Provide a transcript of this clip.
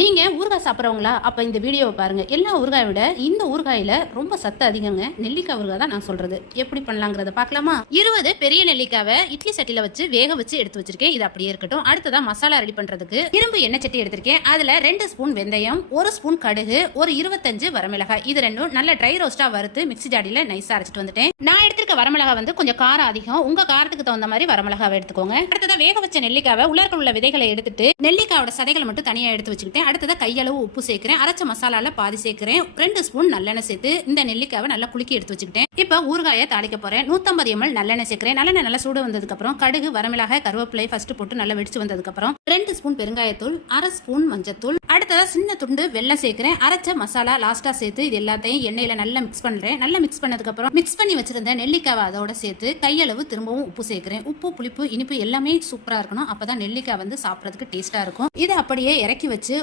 நீங்க ஊறுகாய் சாப்பிட்றவங்களா? அப்ப இந்த வீடியோவ பாருங்க. எல்லா ஊறுகாய விட இந்த ஊறுகாயில ரொம்ப சத்து அதிகங்க. நெல்லிக்காய் ஊறுகாய் தான் நான் சொல்றது. எப்படி பண்ணலாங்கிறத பார்க்கலாமா? 20 பெரிய நெல்லிக்காவ இட்லி சட்டியில வச்சு வேக வச்சு எடுத்து வச்சிருக்கேன். இது அப்படியே இருக்கட்டும். அடுத்ததா மசாலா ரெடி பண்றதுக்கு இரும்பு எண்ணெய் சட்டி எடுத்திருக்கேன். அதுல 2 ஸ்பூன் வெந்தயம், 1 ஸ்பூன் கடுகு, ஒரு 25 வரமிளகாய். இது ரெண்டும் நல்ல ட்ரை ரோஸ்டா வறுத்து மிக்ஸி ஜாடியில நைஸா அரைச்சிட்டு வந்துட்டேன். நான் எடுத்திருக்க வரமிளகாய் வந்து கொஞ்சம் காரம் அதிகம். உங்க காரத்துக்கு தகுந்த மாதிரி வரமிளகாவை எடுத்துக்கோங்க. அடுத்ததா வேக வச்ச நெல்லிக்காவை உள்ளார்க்க உள்ள விதைகளை எடுத்துட்டு நெல்லிக்காயோட சதைகளை மட்டும் தனியா எடுத்து வச்சுக்கிட்டேன். அடுத்ததா கையளவு உப்பு சேர்க்கிறேன். அரைச்ச மசாலால பாதி சேர்க்கிறேன். 2 ஸ்பூன் நல்லெண்ணெய் சேர்த்து இந்த நெல்லிக்காவை நல்லா குலுக்கி எடுத்து வச்சுக்கிட்டேன். இப்ப ஊறுகாயை தாளிக்க போறேன். 150 ml நல்லெண்ணெய் சேர்க்கிறேன். நல்லெண்ணெய் நல்லா சூடு வந்ததுக்கு அப்புறம் கடுகு, வரமிளகாய், கருவேப்பிலை ஃபர்ஸ்ட் போட்டு நல்லா வெடிச்சு வந்ததுக்கு அப்புறம் 2 ஸ்பூன் பெருங்காயத்தூள், 1/2 ஸ்பூன் மஞ்சத்தூள், அடுத்ததா சின்ன துண்டு வெல்லம் சேர்க்கிறேன். அரைச்ச மசாலா லாஸ்டா சேர்த்து இது எல்லாத்தையும் எண்ணெயில நல்லா மிக்ஸ் பண்றேன். நல்லா மிக்ஸ் பண்ணதுக்கு அப்புறம் மிக்ஸ் பண்ணி வச்சிருந்த நெல்லிக்காவை அதோட சேர்த்து கையளவு திரும்பவும் உப்பு சேர்க்கிறேன். உப்பு, புளிப்பு, இனிப்பு எல்லாமே சூப்பரா இருக்கணும். அப்பதான் நெல்லிக்காய் வந்து சாப்பிடறதுக்கு டேஸ்டா இருக்கும். இதை அப்படியே இறக்கி வச்சு